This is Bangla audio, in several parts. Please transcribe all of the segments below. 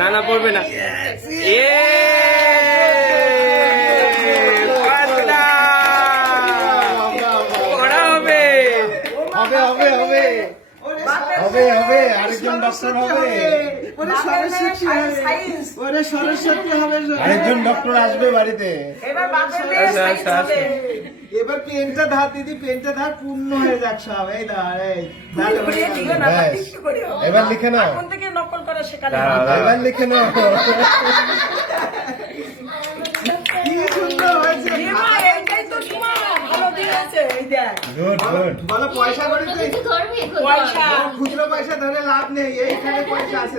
না না পড়বে না। আরেকজন ডক্টর হবে, আরেকজন ডক্টর আসবে বাড়িতে। এবার পেনটা ধার দিদি, পেনটা ধার পূর্ণ হয়ে যাক সব। এই এবার লিখে নাও, এবার লিখে নাও। কি সুন্দর হয়েছে। বলো পয়সা করে খুচরো পয়সা ধরে লাভ নেই, এইখানে পয়সা আছে।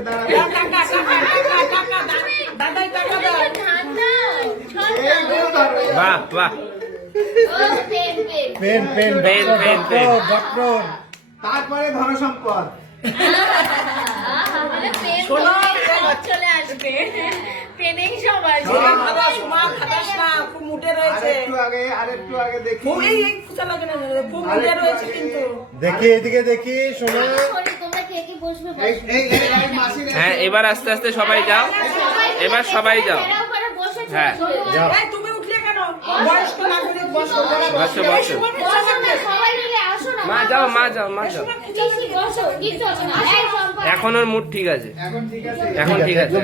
বাহ বাহ, pen pen pen pen pen, doctor. তারপরে ধন সম্পদ। চলে আসবে, পেনেই সব আছে। আরেকটু আগে দেখি এদিকে দেখি শোনা। হ্যাঁ এবার আস্তে আস্তে সবাই যাও, এবার সবাই যাও। হ্যাঁ যাও, বসো বসো। মা যাও, মা যাও, মা যাও। এখন ওর মুড ঠিক আছে, এখন ঠিক আছে।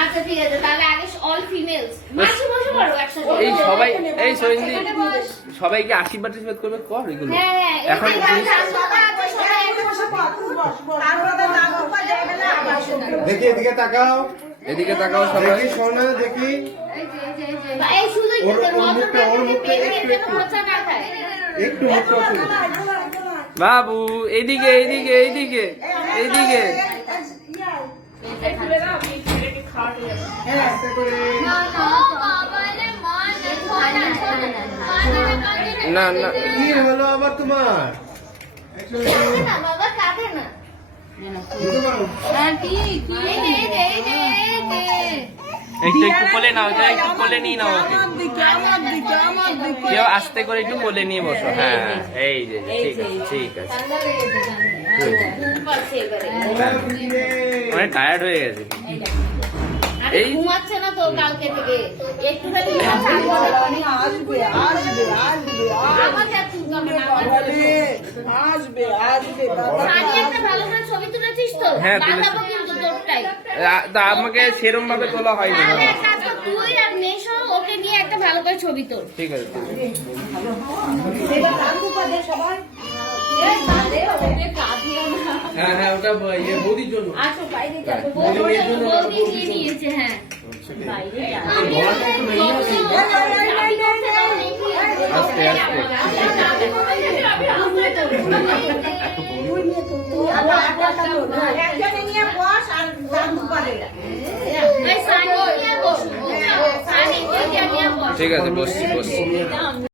আচ্ছা ঠিক আছে, তাহলে আগে অল ফিমেলস মাঝে বসে পড়ো একসাথে। এই সবাই, এই সৈন্দি সবাইকে আশীর্বাদ টাশীর্বাদ করবে, কর এগুলো এখন। দেখি এদিকে তাকাও, এদিকে তাকাও সবাই। দেখি শোনা, দেখি এই শুধু একটু বাবু এইদিকে এইদিকে এইদিকে এইদিকে। না না কি হলো আবার তোমার? বাবা কাঁদে না। একটু একটু কোলে নাও, যা একটু কোলে নিয়ে নাও ওকে। কেউ আস্তে করে একটু কোলে নিয়ে বসো। হ্যাঁ এই যে ঠিক আছে, ঠিক আছে। অনেক টায়ার্ড হয়ে গেছে। এই ঘুমাচ্ছে না তো কালকে থেকে, একটুখানি ভালো করে ছবি তুলেছিস তো? হ্যাঁ আমাকে সেরম ভাবে তোলা হয়নি। তুই আর নেশো ওকে নিয়ে একটা ভালো করে ছবি তোল। ঠিক আছে। হ্যাঁ হ্যাঁ ওটা বৌদির জন্য। আচ্ছা বাইরে যাবো, বৌদি দিয়ে নিয়েছে। হ্যাঁ বাইরে আস্তে আস্তে। ঠিক আছে বসছি বসছি।